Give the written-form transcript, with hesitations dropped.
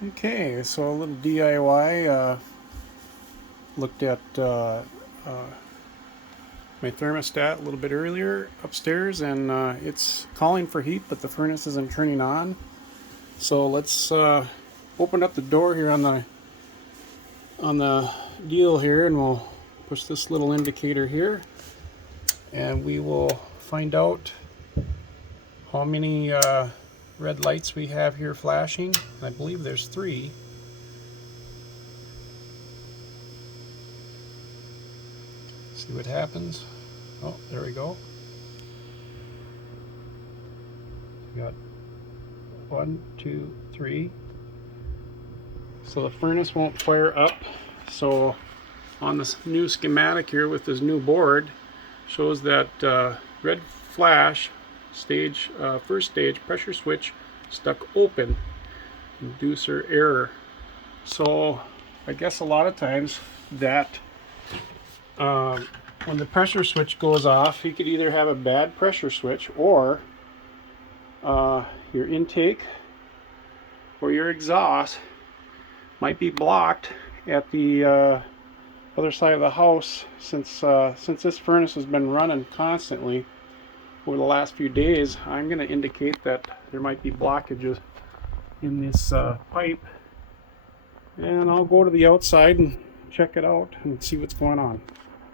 Okay, so a little DIY. Looked at my thermostat a little bit earlier upstairs, and it's calling for heat, but the furnace isn't turning on. So let's open up the door here on the deal here, and we'll push this little indicator here, and we will find out how many red lights we have here flashing. I believe there's 3. See what happens. Oh, there we go. We got 1, 2, 3. So the furnace won't fire up. So on this new schematic here with this new board, shows that red flash stage, first stage pressure switch stuck open, inducer error. So I guess a lot of times that when the pressure switch goes off, you could either have a bad pressure switch, or your intake or your exhaust might be blocked at the other side of the house. Since this furnace has been running constantly over the last few days, I'm going to indicate that there might be blockages in this pipe, and I'll go to the outside and check it out and see what's going on.